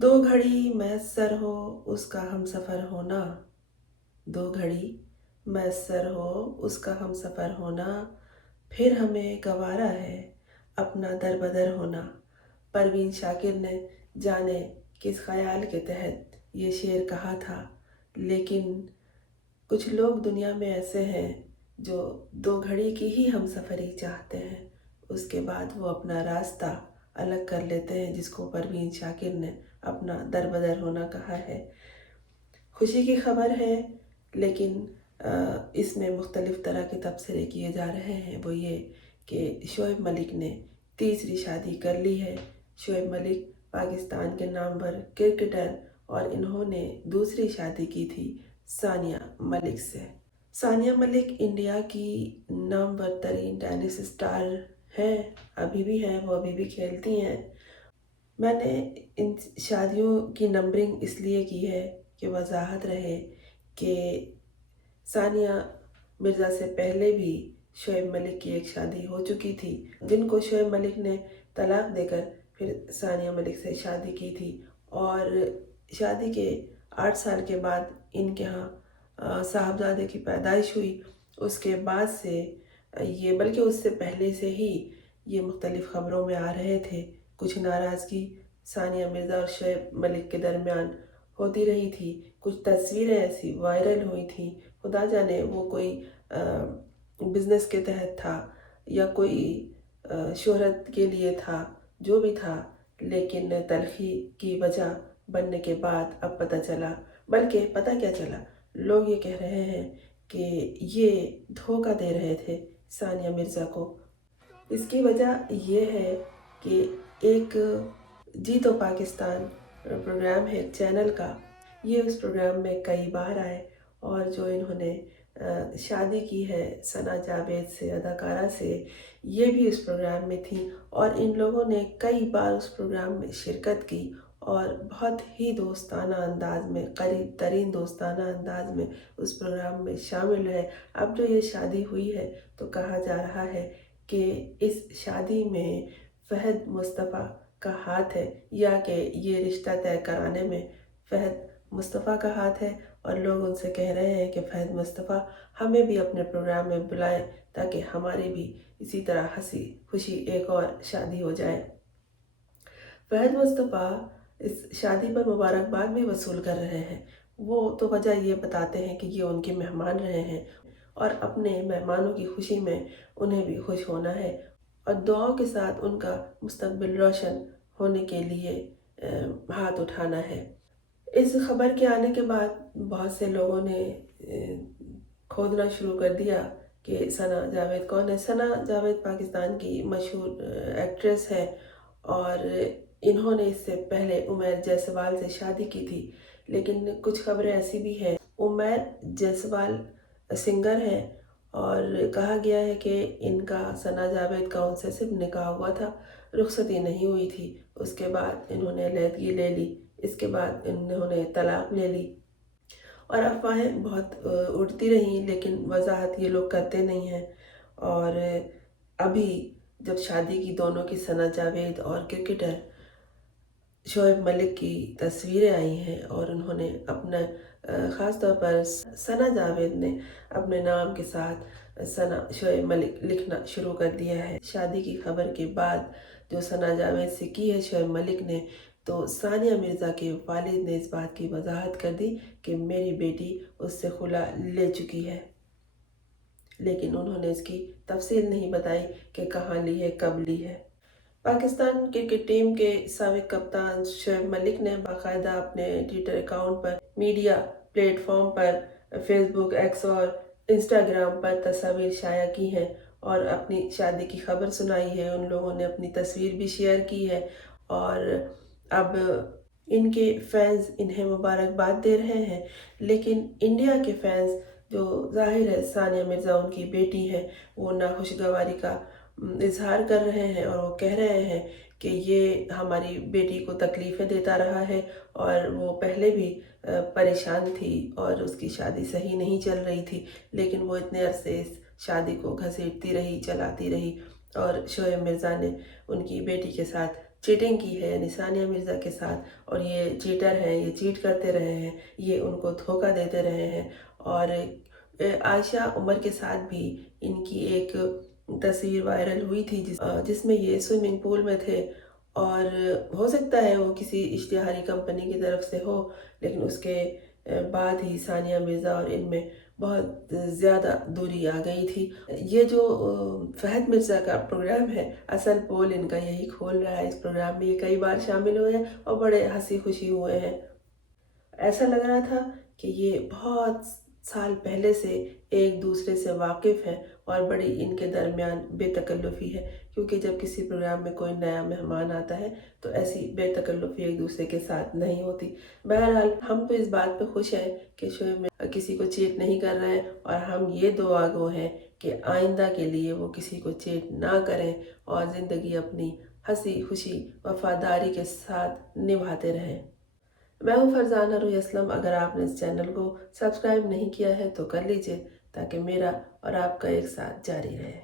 दो घड़ी मैसर हो उसका हम सफ़र होना, दो घड़ी मैसर हो उसका हम सफ़र होना, फिर हमें गवारा है अपना दर बदर होना। परवीन शाकिर ने जाने किस ख़याल के तहत ये शेर कहा था, लेकिन कुछ लोग दुनिया में ऐसे हैं जो दो घड़ी की ही हम सफ़री चाहते हैं, उसके बाद वो अपना रास्ता अलग कर लेते हैं, जिसको परवीन शाकिर ने अपना दर बदर होना कहा है। खुशी की खबर है, लेकिन इसमें मुख्तलिफ़ तरह के तबसरे किए जा रहे हैं। वो ये कि शोएब मलिक ने तीसरी शादी कर ली है। शोएब मलिक पाकिस्तान के नामवर क्रिकेटर और इन्होंने दूसरी शादी की थी सानिया मलिक से। सानिया मलिक इंडिया की नामवर तरीन टेनिस स्टार हैं, अभी भी हैं, वो अभी भी खेलती हैं। मैंने इन शादियों की नंबरिंग इसलिए की है कि वजाहत रहे कि सानिया मिर्ज़ा से पहले भी शोएब मलिक की एक शादी हो चुकी थी, जिनको शोएब मलिक ने तलाक देकर फिर सानिया मलिक से शादी की थी। और शादी के 8 साल के बाद इनके यहाँ साहबजादे की पैदाइश हुई। उसके बाद से ये, बल्कि उससे पहले से ही ये मुख्तलिफ़ ख़बरों में आ रहे थे। कुछ नाराज़गी सानिया मिर्ज़ा और शोएब मलिक के दरमियान होती रही थी। कुछ तस्वीरें ऐसी वायरल हुई थी, खुदा जाने वो कोई बिज़नेस के तहत था या कोई शोहरत के लिए था, जो भी था, लेकिन तलखी की वजह बनने के बाद अब पता चला, बल्कि पता क्या चला, लोग ये कह रहे हैं कि ये धोखा दे रहे थे सानिया मिर्ज़ा को। इसकी वजह ये है कि एक जी तो पाकिस्तान प्रोग्राम है एक चैनल का, ये उस प्रोग्राम में कई बार आए और जो इन्होंने शादी की है सना जावेद से, अदाकारा से, ये भी उस प्रोग्राम में थी और इन लोगों ने कई बार उस प्रोग्राम में शिरकत की और बहुत ही दोस्ताना अंदाज में, करीब तरीन दोस्ताना अंदाज में उस प्रोग्राम में शामिल रहे। अब जो ये शादी हुई है तो कहा जा रहा है कि इस शादी में फ़हद मुस्तफ़ा का हाथ है, या कि ये रिश्ता तय कराने में फ़हद मुस्तफ़ा का हाथ है। और लोग उनसे कह रहे हैं कि फ़हद मुस्तफ़ा हमें भी अपने प्रोग्राम में बुलाएं ताकि हमारी भी इसी तरह हंसी खुशी एक और शादी हो जाए। फ़हद मुस्तफ़ा इस शादी पर मुबारकबाद भी वसूल कर रहे हैं। वो तो वजह ये बताते हैं कि ये उनके मेहमान रहे हैं और अपने मेहमानों की खुशी में उन्हें भी खुश होना है और दुआओं के साथ उनका मुस्तकबिल रोशन होने के लिए हाथ उठाना है। इस खबर के आने के बाद बहुत से लोगों ने खोदना शुरू कर दिया कि सना जावेद कौन है। सना जावेद पाकिस्तान की मशहूर एक्ट्रेस है और इन्होंने इससे पहले उमैर जायसवाल से शादी की थी। लेकिन कुछ खबरें ऐसी भी हैं, उमैर जायसवाल सिंगर हैं और कहा गया है कि इनका सना जावेद का उनसे सिर्फ निकाह हुआ था, रुखसती नहीं हुई थी। उसके बाद इन्होंने अलहदगी ले ली, इसके बाद इन्होंने तलाक ले ली और अफवाहें बहुत उड़ती रहीं, लेकिन वजाहत ये लोग करते नहीं हैं। और अभी जब शादी की दोनों की, सना जावेद और क्रिकेटर शोएब मलिक की तस्वीरें आई हैं और उन्होंने अपना ख़ास तौर पर सना जावेद ने अपने नाम के साथ सना शोएब मलिक लिखना शुरू कर दिया है। शादी की खबर के बाद जो सना जावेद से की है शोएब मलिक ने, तो सानिया मिर्ज़ा के वालिद ने इस बात की वजाहत कर दी कि मेरी बेटी उससे खुला ले चुकी है, लेकिन उन्होंने इसकी तफसील नहीं बताई कि कहाँ ली है, कब ली है। पाकिस्तान क्रिकेट टीम के साबिक कप्तान शोएब मलिक ने बाकायदा अपने ट्विटर अकाउंट पर, मीडिया प्लेटफॉर्म पर, फेसबुक, एक्स और इंस्टाग्राम पर तस्वीर शाया की हैं और अपनी शादी की खबर सुनाई है। उन लोगों ने अपनी तस्वीर भी शेयर की है और अब इनके फैंस इन्हें मुबारकबाद दे रहे हैं। लेकिन इंडिया के फैंस, जो जाहिर है सानिया मिर्ज़ा उनकी बेटी है, वो नाखुशगवारी का इजहार कर रहे हैं और वो कह रहे हैं कि ये हमारी बेटी को तकलीफ़ें देता रहा है और वो पहले भी परेशान थी और उसकी शादी सही नहीं चल रही थी, लेकिन वो इतने अरसे इस शादी को घसीटती रही, चलाती रही और शोएब मिर्ज़ा ने उनकी बेटी के साथ چیٹنگ کی ہے یعنی ثانیہ مرزا کے ساتھ، اور یہ چیٹر ہیں، یہ چیٹ کرتے رہے ہیں، یہ ان کو دھوکہ دیتے رہے ہیں۔ اور عائشہ عمر کے ساتھ بھی ان کی ایک تصویر وائرل ہوئی تھی جس میں یہ سوئمنگ پول میں تھے، اور ہو سکتا ہے وہ کسی اشتہاری کمپنی کی طرف سے ہو، لیکن اس کے بعد ہی ثانیہ مرزا اور ان میں بہت زیادہ دوری آ گئی تھی۔ یہ جو فہد مرزا کا پروگرام ہے، اصل پول ان کا یہی کھول رہا ہے۔ اس پروگرام میں یہ کئی بار شامل ہوئے ہیں اور بڑے ہنسی خوشی ہوئے ہیں۔ ایسا لگ رہا تھا کہ یہ بہت سال پہلے سے ایک دوسرے سے واقف ہیں اور بڑی ان کے درمیان بے تکلفی ہے، کیونکہ جب کسی پروگرام میں کوئی نیا مہمان آتا ہے تو ایسی بے تکلفی ایک دوسرے کے ساتھ نہیں ہوتی۔ بہرحال ہم تو اس بات پہ خوش ہیں کہ شعیب میں کسی کو چیٹ نہیں کر رہے ہیں، اور ہم یہ دعا گو ہیں کہ آئندہ کے لیے وہ کسی کو چیٹ نہ کریں اور زندگی اپنی ہنسی خوشی وفاداری کے ساتھ نبھاتے رہیں۔ میں ہوں فرزانہ روی اسلم۔ اگر آپ نے اس چینل کو سبسکرائب نہیں کیا ہے تو کر لیجئے، تاکہ میرا اور آپ کا ایک ساتھ جاری رہے۔